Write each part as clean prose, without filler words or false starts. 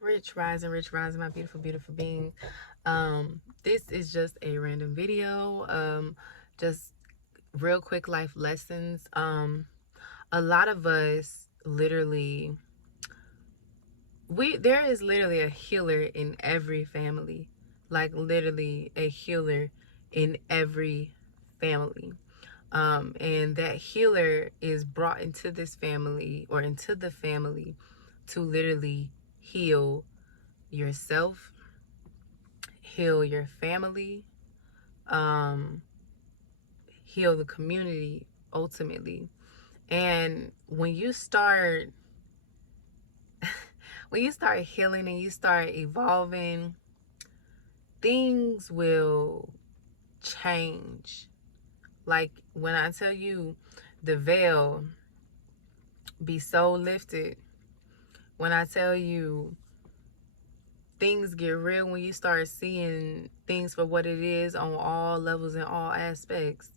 Rich rising, my beautiful, beautiful being. This is just a random video. Just real quick life lessons. A lot of us literally, there is literally a healer in every family, like literally a healer in every family. And that healer is brought into this family or into the family to literally heal yourself, heal your family, um, heal the community ultimately. And when you start healing and you start evolving, things will change. Like when I tell you the veil be so lifted, when I tell you things get real, when you start seeing things for what it is on all levels and all aspects,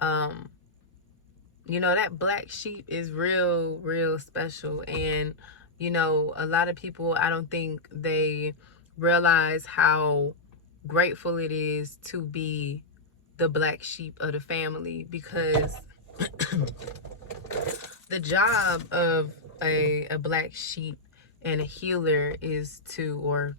um, that black sheep is real special. And a lot of people, I don't think they realize how grateful it is to be the black sheep of the family, because the job of a black sheep and a healer is to, or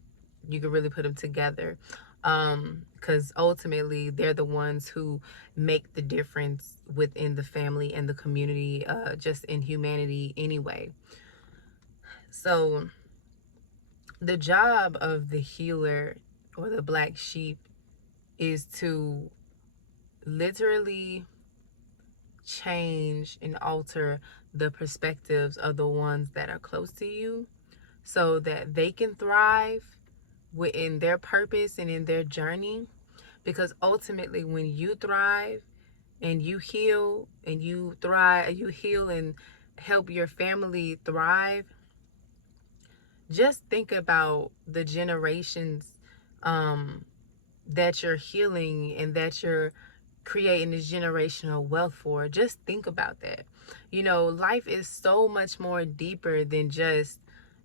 you can really put them together, because ultimately they're the ones who make the difference within the family and the community, just in humanity anyway. So the job of the healer or the black sheep is to literally change and alter the perspectives of the ones that are close to you so that they can thrive within their purpose and in their journey. Because ultimately, when you thrive and you heal and you thrive, you heal and help your family thrive, just think about the generations that you're healing and that you're creating this generational wealth for. Just think about that. Life is so much more deeper than just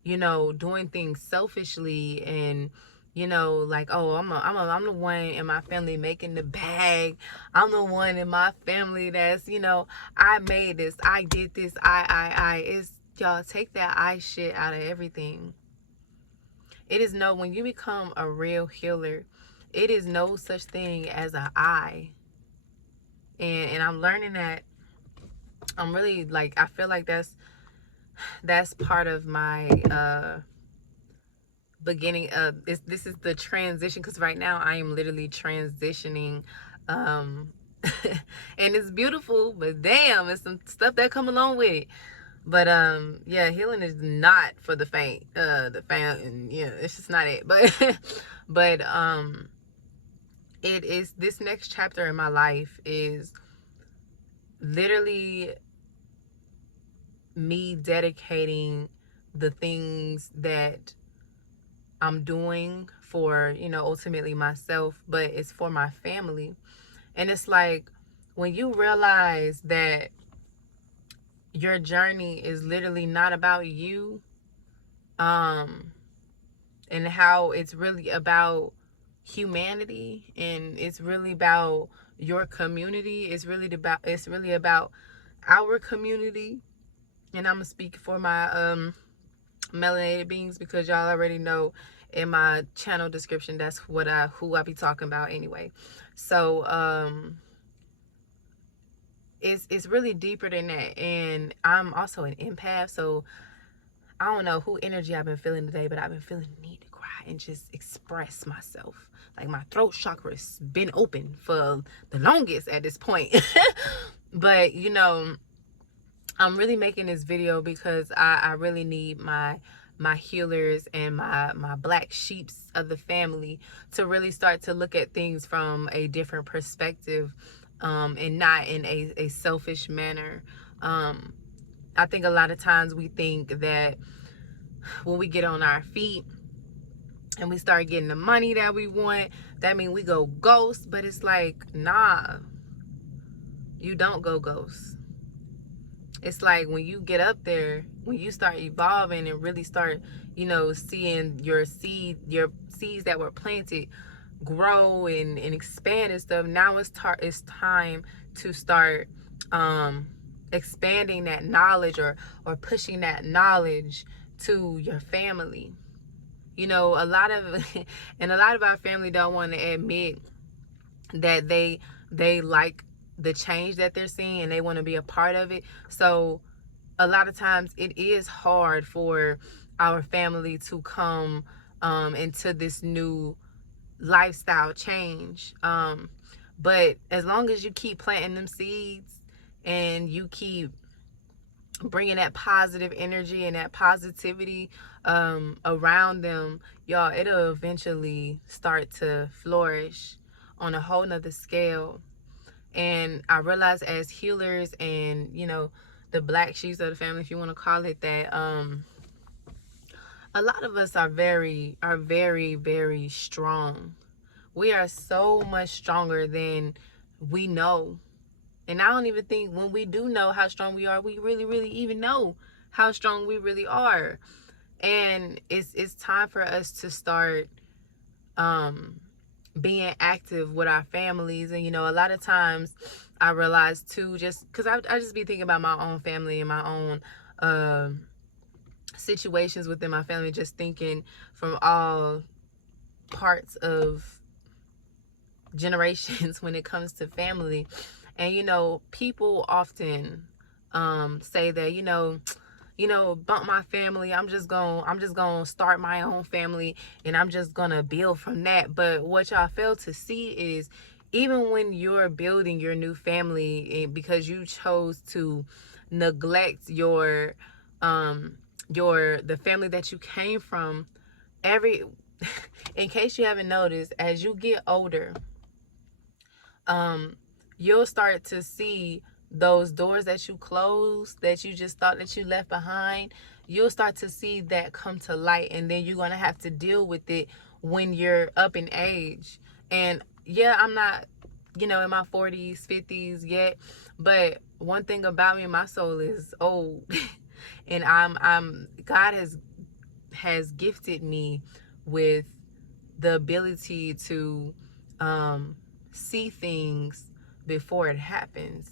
doing things selfishly and like, oh, I'm the one in my family making the bag. I'm the one in my family that's I made this, I did this, I. It's, y'all, take that I shit out of everything. It is no, when you become a real healer, it is no such thing as an I. And I'm learning that. I'm really, like, I feel like that's part of my beginning. This is the transition, because right now I am literally transitioning, and it's beautiful, but damn, it's some stuff that come along with it. But yeah, healing is not for the faint. And yeah, it's just not it. But it is, this next chapter in my life is literally me dedicating the things that I'm doing for, ultimately myself, but it's for my family. And it's like, when you realize that your journey is literally not about you, and how it's really about humanity, and it's really about your community, it's really about our community. And I'm gonna speak for my melanated beings, because y'all already know in my channel description that's who I be talking about anyway. So it's really deeper than that. And I'm also an empath, so I don't know who energy I've been feeling today, but I've been feeling the need to cry and just express myself. Like, my throat chakra's been open for the longest at this point. But I'm really making this video because I really need my healers and my black sheeps of the family to really start to look at things from a different perspective, and not in a selfish manner. I think a lot of times we think that when we get on our feet and we start getting the money that we want, that means we go ghost. But it's like, nah, you don't go ghost. it's like when you get up there, when you start evolving and really start, seeing your seeds that were planted grow and expand and stuff. Now it's time to start expanding that knowledge, or pushing that knowledge to your family. A lot of and a lot of our family don't want to admit that they like the change that they're seeing, and they want to be a part of it. So a lot of times it is hard for our family to come into this new lifestyle change. But as long as you keep planting them seeds, and you keep bringing that positive energy and that positivity around them, y'all, it'll eventually start to flourish on a whole nother scale. And I realize, as healers and the black sheep of the family, if you want to call it that, a lot of us are very, very strong. We are so much stronger than we know. And I don't even think, when we do know how strong we are, we really even know how strong we really are. And it's time for us to start being active with our families. And a lot of times I realize too, just because I just be thinking about my own family and my own situations within my family, just thinking from all parts of generations when it comes to family. And people often say that, bump my family, I'm just gonna start my own family, and I'm just gonna build from that. But what y'all fail to see is, even when you're building your new family, because you chose to neglect the family that you came from, in case you haven't noticed, as you get older, you'll start to see those doors that you closed, that you just thought that you left behind. You'll start to see that come to light, and then you're gonna have to deal with it when you're up in age. And yeah, I'm not, in my 40s, 50s yet, but one thing about me, my soul is old. And God has gifted me with the ability to see things before it happens.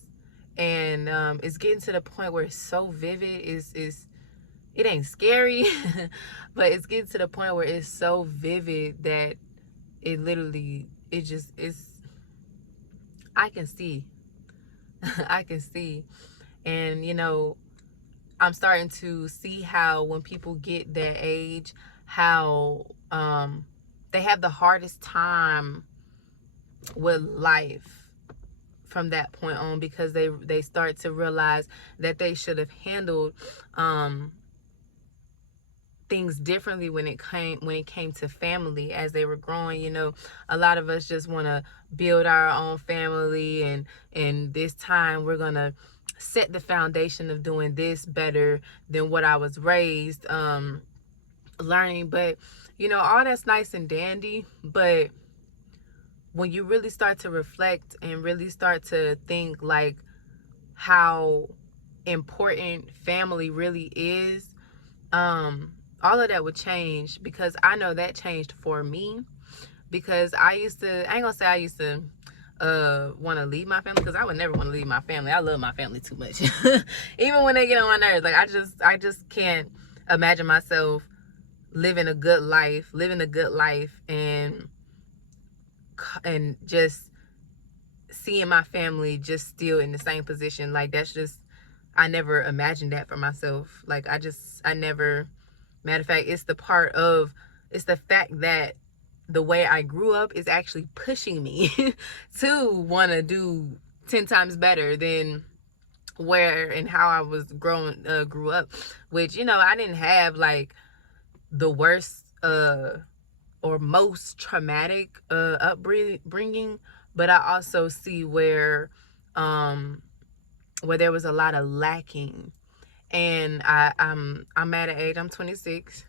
And it's getting to the point where it's so vivid. It ain't scary, but it's getting to the point where it's so vivid that it literally, I can see. I can see. And I'm starting to see how, when people get that age, how they have the hardest time with life from that point on, because they start to realize that they should have handled things differently when it came to family as they were growing. A lot of us just want to build our own family, and this time we're gonna set the foundation of doing this better than what I was raised learning. But all that's nice and dandy, but when you really start to reflect and really start to think like how important family really is, all of that would change. Because I know that changed for me, because I ain't gonna say I used to want to leave my family, because I would never want to leave my family. I love my family too much. Even when they get on my nerves, like I just can't imagine myself living a good life, and just seeing my family just still in the same position. Like, that's just, I never imagined that for myself. Like, I never, matter of fact, it's the fact that the way I grew up is actually pushing me to want to do 10 times better than where and how I was grew up. Which, I didn't have like the worst or most traumatic upbringing, but I also see where there was a lot of lacking. And I'm at an age, I'm 26,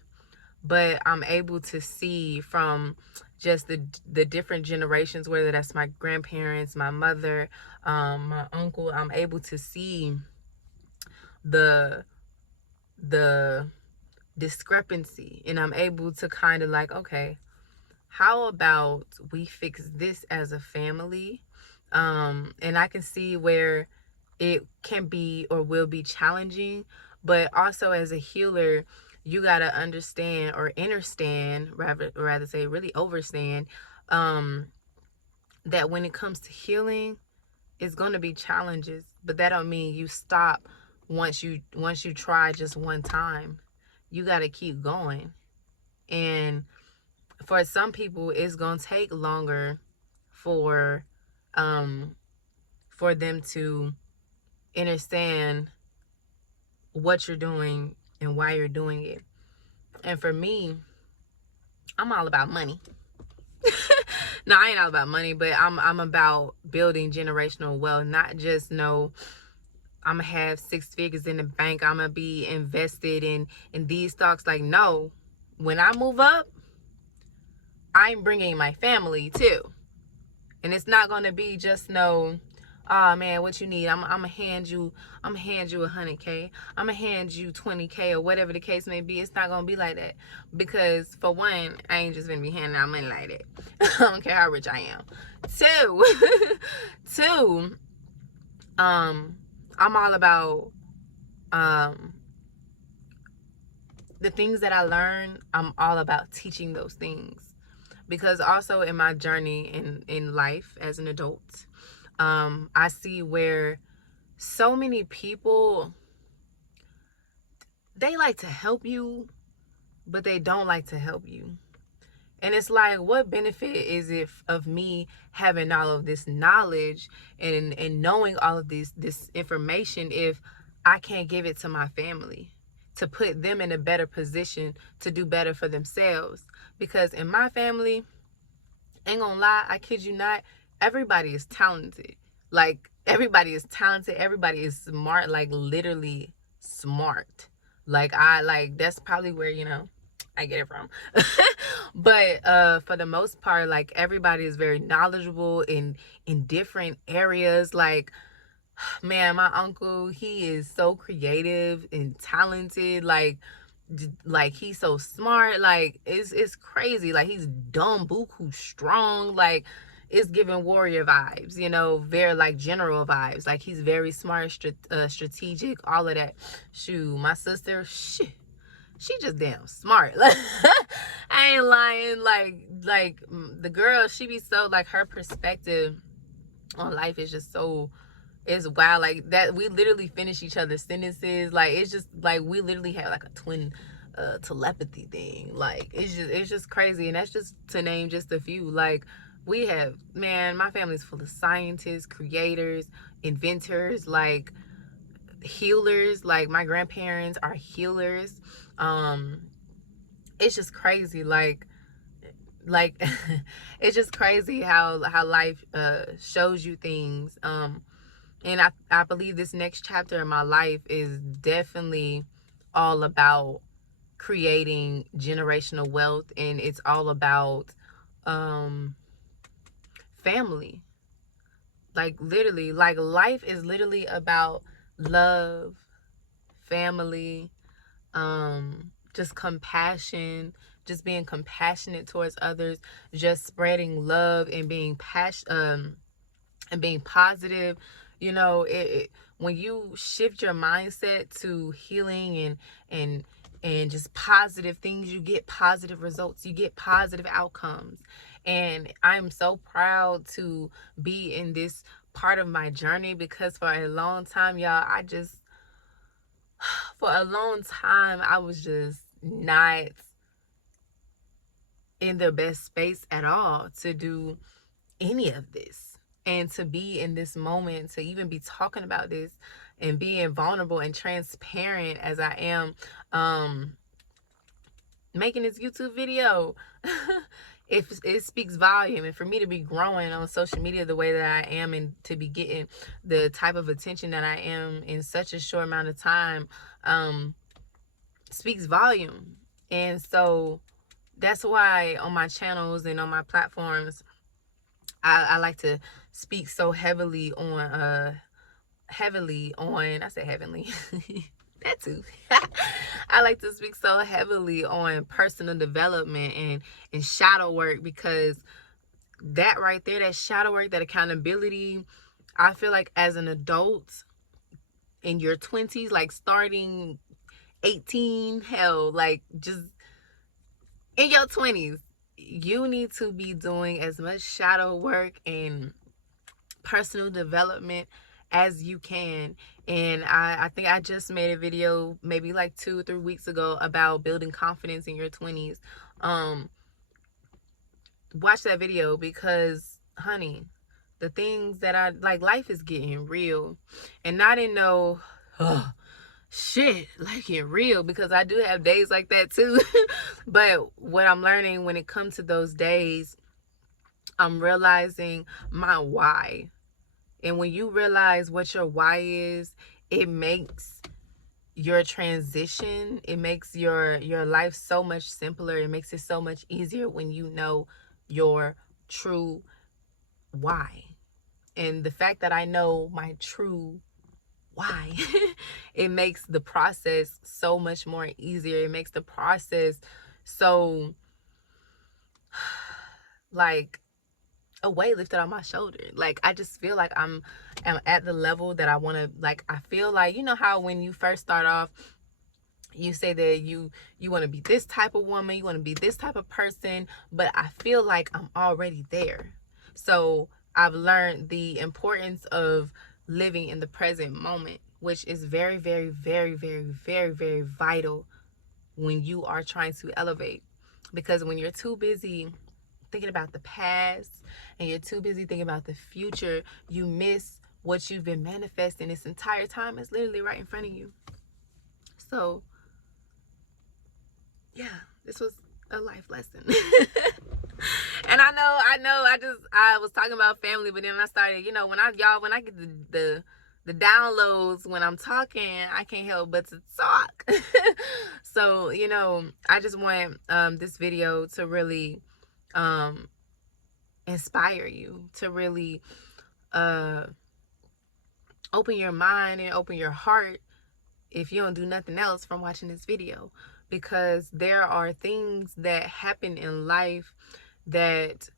but I'm able to see from just the different generations, whether that's my grandparents, my mother, my uncle. I'm able to see the the discrepancy, and I'm able to kind of like, okay, how about we fix this as a family? And I can see where it can be or will be challenging, but also as a healer, you got to understand or understand, rather say really overstand, that when it comes to healing, it's going to be challenges, but that don't mean you stop once you try just one time. You got to keep going. And for some people, it's going to take longer for um for them to understand what you're doing and why you're doing it. And for me, I'm all about money. No, I ain't all about money, but I'm about building generational wealth. Not just know I'm gonna have 6 figures in the bank, I'm gonna be invested in these stocks. Like, no, when I move up, I'm bringing my family too. And it's not gonna be just no, oh man, what you need? I'm gonna hand you 100K. I'm gonna hand you 20K or whatever the case may be. It's not gonna be like that, because for one, I ain't just gonna be handing out money like that. I don't care how rich I am. Two, I'm all about the things that I learn. I'm all about teaching those things, because also in my journey in life as an adult, I see where so many people, they like to help you, but they don't like to help you. And it's like, what benefit is it of me having all of this knowledge and knowing all of this information if I can't give it to my family to put them in a better position to do better for themselves? Because in my family, ain't gonna lie, I kid you not, everybody is talented. Like, everybody is talented, everybody is smart, like literally smart. Like that's probably where, I get it from. But for the most part, like, everybody is very knowledgeable in different areas. Like, man, my uncle, he is so creative and talented. Like he's so smart. Like, it's crazy. Like, he's dumb buku strong. Like, it's giving warrior vibes, very like general vibes. Like, he's very smart, strategic, all of that. Shoot, my sister, shit, she just damn smart. Like, I ain't lying. Like the girl, she be so, like, her perspective on life is just so, it's wild. Like, that we literally finish each other's sentences. Like, it's just like we literally have like a twin telepathy thing. Like, it's just crazy. And that's just to name just a few. Like, we have, man, my family's full of scientists, creators, inventors, like healers. Like, my grandparents are healers. It's just crazy. Like it's just crazy how life shows you things. And I believe this next chapter in my life is definitely all about creating generational wealth, and it's all about family. Like, literally, like, life is literally about love, family, just compassion, just being compassionate towards others, just spreading love and being and being positive. When you shift your mindset to healing and just positive things, you get positive results, you get positive outcomes. And I'm so proud to be in this part of my journey, because for a long time, y'all, for a long time, I was just not in the best space at all to do any of this. And to be in this moment, to even be talking about this and being vulnerable and transparent as I am, making this YouTube video, it speaks volume. And for me to be growing on social media the way that I am, and to be getting the type of attention that I am in such a short amount of time, speaks volume. And so that's why on my channels and on my platforms, I like to speak so heavily on heavily on, I said heavenly, that too. I like to speak so heavily on personal development and shadow work, because that right there, that shadow work, that accountability, I feel like as an adult in your 20s, like starting 18, hell, like just in your 20s, you need to be doing as much shadow work and personal development as you can. And I think I just made a video maybe like 2 or 3 weeks ago about building confidence in your 20s. Watch that video, because honey, the things that I like, life is getting real, and I didn't know shit like it real, because I do have days like that too. But what I'm learning when it comes to those days, I'm realizing my why. And when you realize what your why is, it makes your transition, it makes your life so much simpler. It makes it so much easier when you know your true why. And the fact that I know my true why, it makes the process so much more easier. It makes the process so like a weight lifted on my shoulder. Like I just feel like I'm at the level that I want to. Like I feel like, you know how when you first start off, you say that you want to be this type of woman, you want to be this type of person, but I feel like I'm already there. So I've learned the importance of living in the present moment, which is very, very, very, very, very, very vital when you are trying to elevate. Because when you're too busy thinking about the past and you're too busy thinking about the future, you miss what you've been manifesting this entire time. Is literally right in front of you. So yeah, this was a life lesson. And I was talking about family, but then I started, when I get the downloads when I'm talking, I can't help but to talk. So, I just want this video to really inspire you, to really open your mind and open your heart, if you don't do nothing else from watching this video. Because there are things that happen in life that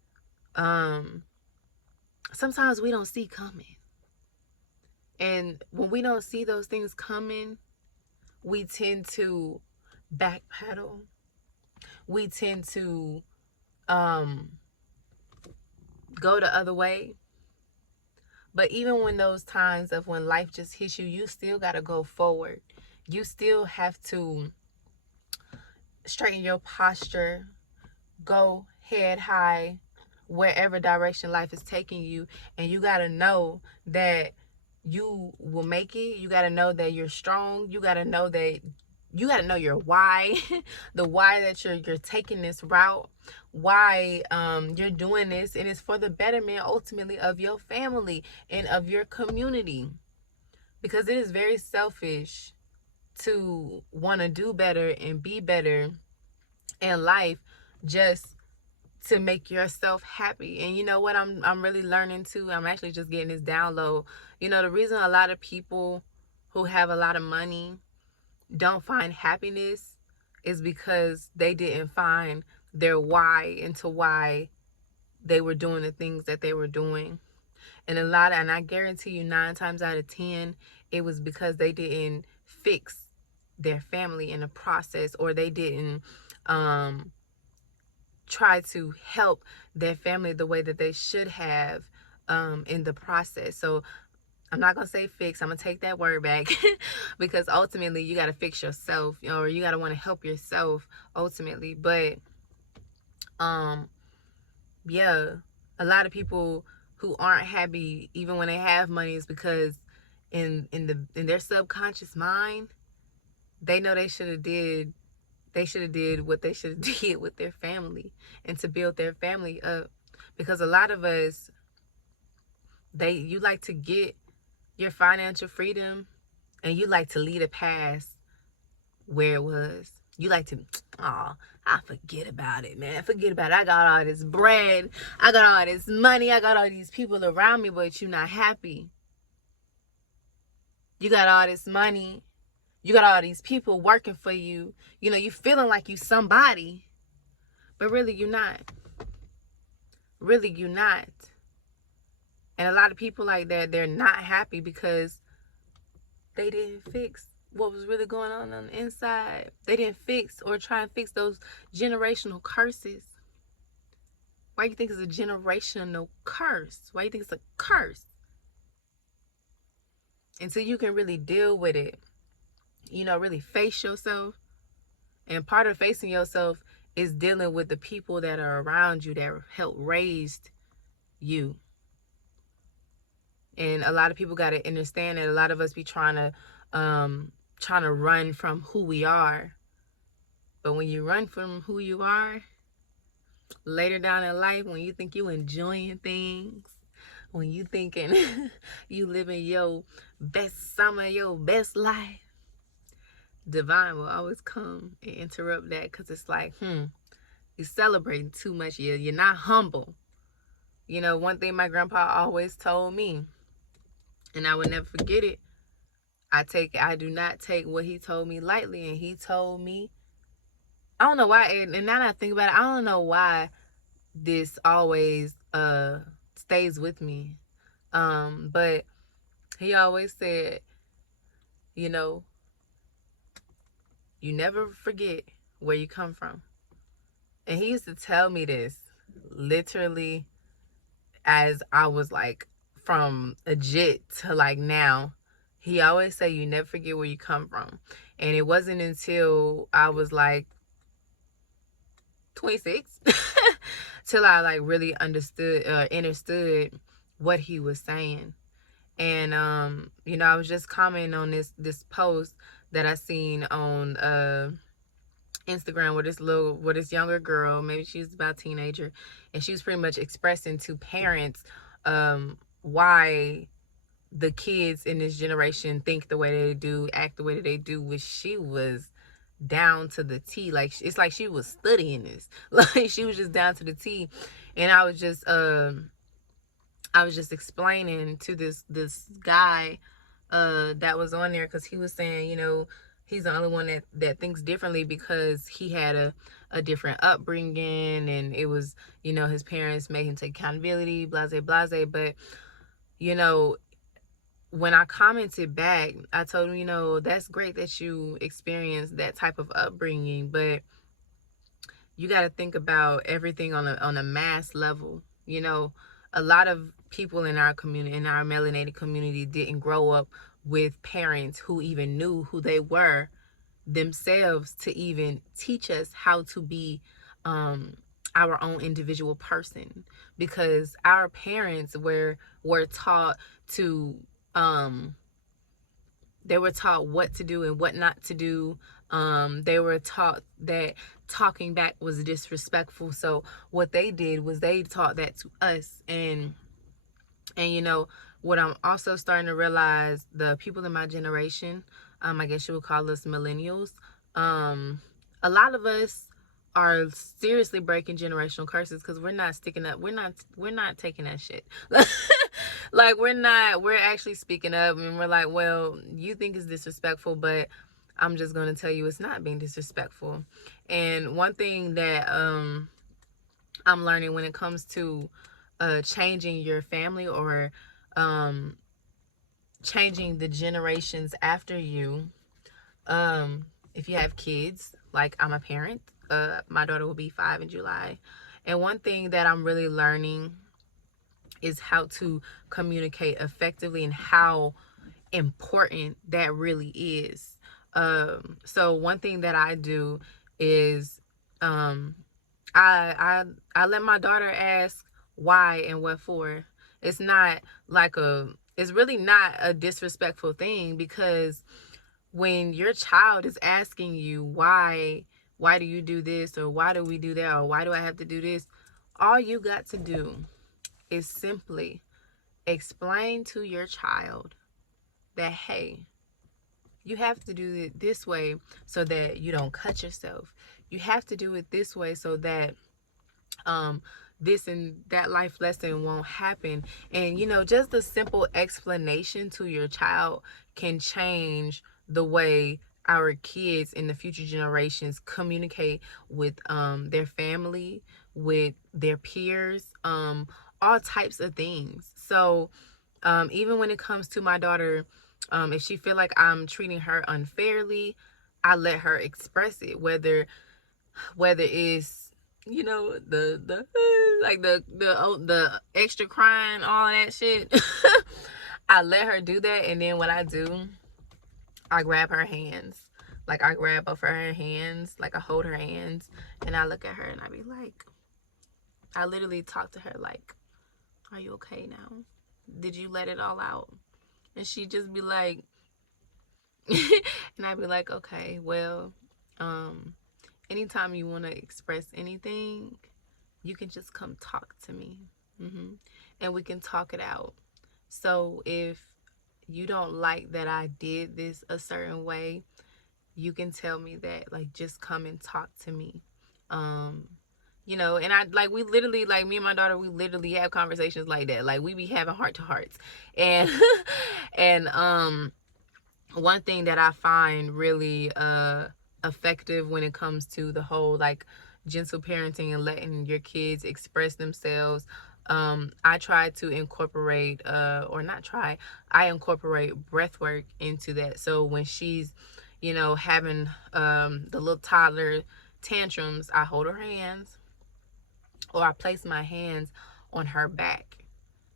sometimes we don't see coming. And when we don't see those things coming, we tend to backpedal. We tend to go the other way. But even when those times of when life just hits you, you still got to go forward. You still have to straighten your posture, go head high wherever direction life is taking you. And you got to know that you will make it. You got to know that you're strong. You got to know that you got to know your why, the why that you're taking this route, why you're doing this, and it's for the betterment ultimately of your family and of your community. Because it is very selfish to want to do better and be better in life just to make yourself happy. And you know what I'm really learning too? I'm actually just getting this download. The reason a lot of people who have a lot of money don't find happiness is because they didn't find their why into why they were doing the things that they were doing. And and I guarantee you 9 times out of 10, it was because they didn't fix their family in the process, or they didn't try to help their family the way that they should have in the process. So I'm not going to say fix. I'm going to take that word back because ultimately you got to fix yourself, or you got to want to help yourself ultimately. But yeah, a lot of people who aren't happy even when they have money is because in their subconscious mind, they know they should have did what they should have did with their family and to build their family up. Because a lot of us, you like to get your financial freedom and you like to leave it past where it was. You like to, I forget about it, man. Forget about it. I got all this bread. I got all this money. I got all these people around me, but you're not happy. You got all this money. You got all these people working for you. You know, you feeling like you somebody, but really you're not. Really you're not. And a lot of people like that, they're not happy because they didn't fix what was really going on the inside. They didn't fix or try and fix those generational curses. Why do you think it's a generational curse? Why do you think it's a curse? Until you can really deal with it, you know, really face yourself. And part of facing yourself is dealing with the people that are around you that helped raise you. And a lot of people got to understand that a lot of us be trying to run from who we are. But when you run from who you are, later down in life, when you think you enjoying things, when you thinking you living your best summer, your best life, divine will always come and interrupt that, because it's like, you're celebrating too much. You're not humble. You know, one thing my grandpa always told me, and I would never forget it, I do not take what he told me lightly. And he told me, I don't know why, and now that I think about it, I don't know why this always stays with me. But he always said, you know, you never forget where you come from. And he used to tell me this literally as I was like from a jit to like now. He always say you never forget where you come from. And it wasn't until I was like 26 till I like really understood what he was saying. And you know, I was just commenting on this post that I seen on Instagram with this younger girl, maybe she was about a teenager, and she was pretty much expressing to parents why the kids in this generation think the way they do, act the way that they do, which she was down to the T. Like, it's like she was studying this. Like, she was just down to the T. And I was just explaining to this guy that was on there, because he was saying, you know, he's the only one that thinks differently because he had a different upbringing, and it was, you know, his parents made him take accountability, blase blase. But, you know, when I commented back, I told him, you know, that's great that you experienced that type of upbringing, but you got to think about everything on a mass level. You know, a lot of people in our community, in our melanated community, didn't grow up with parents who even knew who they were themselves to even teach us how to be our own individual person, because our parents were taught to they were taught what to do and what not to do. They were taught that talking back was disrespectful. So what they did was they taught that to us. And you know, what I'm also starting to realize, the people in my generation, I guess you would call us millennials, a lot of us are seriously breaking generational curses, because we're not sticking up. We're not taking that shit. Like, we're actually speaking up, and we're like, well, you think it's disrespectful, but I'm just going to tell you it's not being disrespectful. And one thing that I'm learning when it comes to changing your family, or changing the generations after you, if you have kids, like I'm a parent, my daughter will be 5 in July, and one thing that I'm really learning is how to communicate effectively, and how important that really is. So one thing that I do is I let my daughter ask why and what for. It's not like it's really not a disrespectful thing, because when your child is asking you why do you do this, or why do we do that, or why do I have to do this, all you got to do is simply explain to your child that, hey, you have to do it this way so that you don't cut yourself. You have to do it this way so that this and that life lesson won't happen. And just a simple explanation to your child can change the way our kids in the future generations communicate with their family, with their peers, all types of things. So even when it comes to my daughter, if she feel like I'm treating her unfairly, I let her express it, whether it's the like the extra crying, all that shit. I let her do that, and then what I do, I grab her hands. Like, I grab both of her hands, like I hold her hands, and I look at her and I be like, I literally talk to her like, are you okay now? Did you let it all out? And she just be like, and I'd be like, okay, well, anytime you want to express anything, you can just come talk to me. And we can talk it out. So if you don't like that I did this a certain way, you can tell me that. Like, just come and talk to me. And I, like, we literally, like, me and my daughter, we literally have conversations like that. Like, we be having heart to hearts. And and one thing that I find really effective when it comes to the whole, like, gentle parenting and letting your kids express themselves, I try to incorporate or not try, I incorporate breath work into that. So when she's having the little toddler tantrums, I hold her hands, or I place my hands on her back.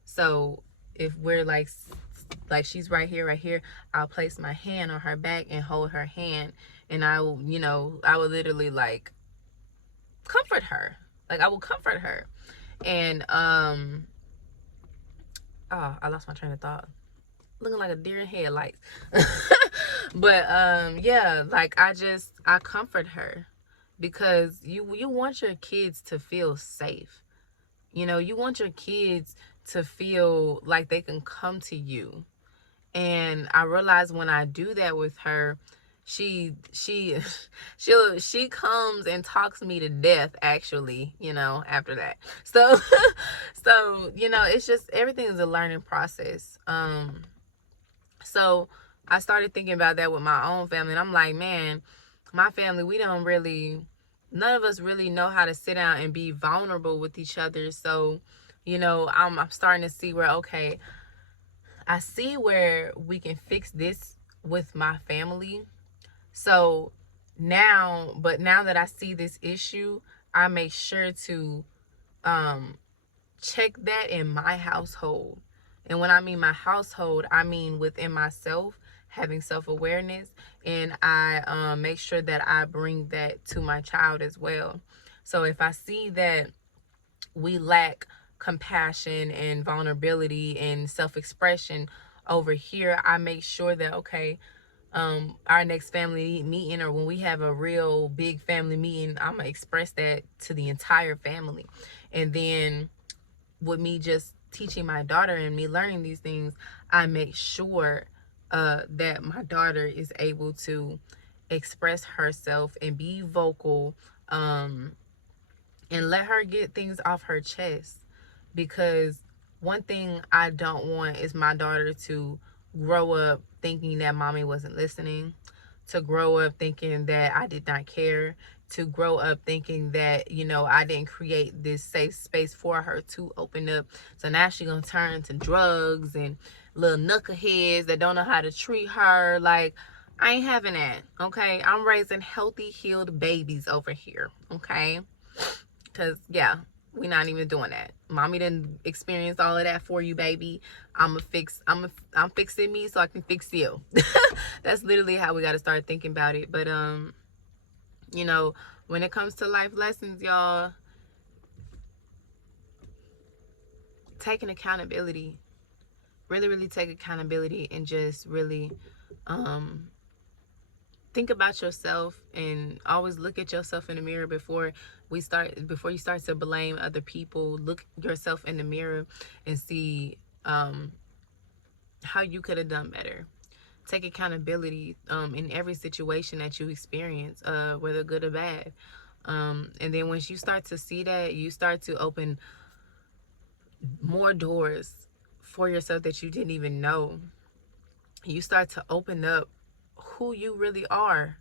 So if we're like she's right here, I'll place my hand on her back and hold her hand, and I will, I will literally, like, comfort her. Like, I will comfort her. And oh, I lost my train of thought. Looking like a deer in headlights. But yeah, like, I comfort her, because you want your kids to feel safe. You want your kids to feel like they can come to you. And I realize when I do that with her, she she comes and talks me to death, actually, after that. So so it's just, everything is a learning process. So I started thinking about that with my own family, and I'm like, man, my family, we don't really, none of us really know how to sit down and be vulnerable with each other. So I'm starting to see where, okay, I see where we can fix this with my family. So now that I see this issue, I make sure to check that in my household. And when I mean my household, I mean within myself, having self-awareness, and I make sure that I bring that to my child as well. So if I see that we lack compassion and vulnerability and self-expression over here, I make sure that, okay, our next family meeting, or when we have a real big family meeting, I'm gonna express that to the entire family. And then with me just teaching my daughter and me learning these things, I make sure that my daughter is able to express herself and be vocal, and let her get things off her chest. Because one thing I don't want is my daughter to grow up thinking that mommy wasn't listening, to grow up thinking that I did not care, to grow up thinking that, I didn't create this safe space for her to open up. So now she's going to turn to drugs and little knuckleheads that don't know how to treat her. Like, I ain't having that, okay? I'm raising healthy, healed babies over here, okay? Because, yeah, we're not even doing that. Mommy didn't experience all of that for you, baby. I'm fixing me so I can fix you. That's literally how we got to start thinking about it. But when it comes to life lessons, y'all, taking accountability, really take accountability, and just really think about yourself, and always look at yourself in the mirror before you start to blame other people. Look yourself in the mirror and see how you could have done better. Take accountability in every situation that you experience, whether good or bad. And then once you start to see that, you start to open more doors for yourself that you didn't even know. You start to open up who you really are.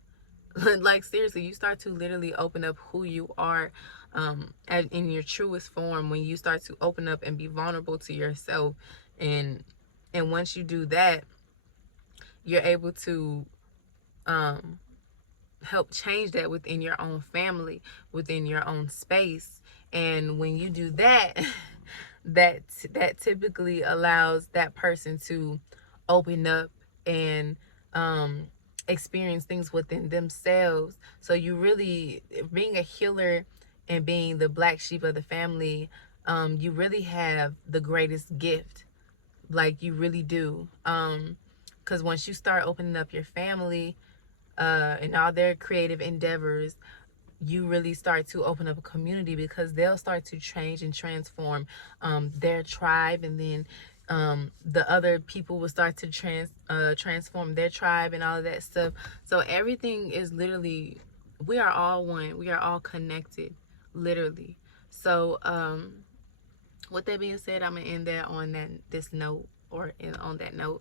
Like, seriously, you start to literally open up who you are, in your truest form, when you start to open up and be vulnerable to yourself. And once you do that, you're able to um, help change that within your own family, within your own space. And when you do that, that that typically allows that person to open up and um, experience things within themselves. So you really, being a healer and being the black sheep of the family, you really have the greatest gift. Like, you really do. Because once you start opening up your family and all their creative endeavors, you really start to open up a community, because they'll start to change and transform their tribe, and then the other people will start to transform their tribe and all of that stuff. So everything is literally, we are all one. We are all connected, literally. So with that being said, I'm gonna end that on this note, or on that note.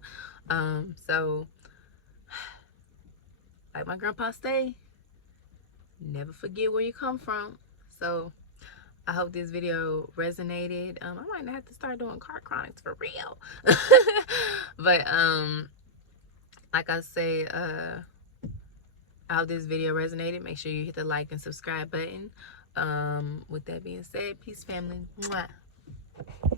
So like my grandpa say, never forget where you come from. So I hope this video resonated. I might have to start doing card chronics for real. But like I say, I hope this video resonated. Make sure you hit the like and subscribe button. With that being said, peace, family. Mwah.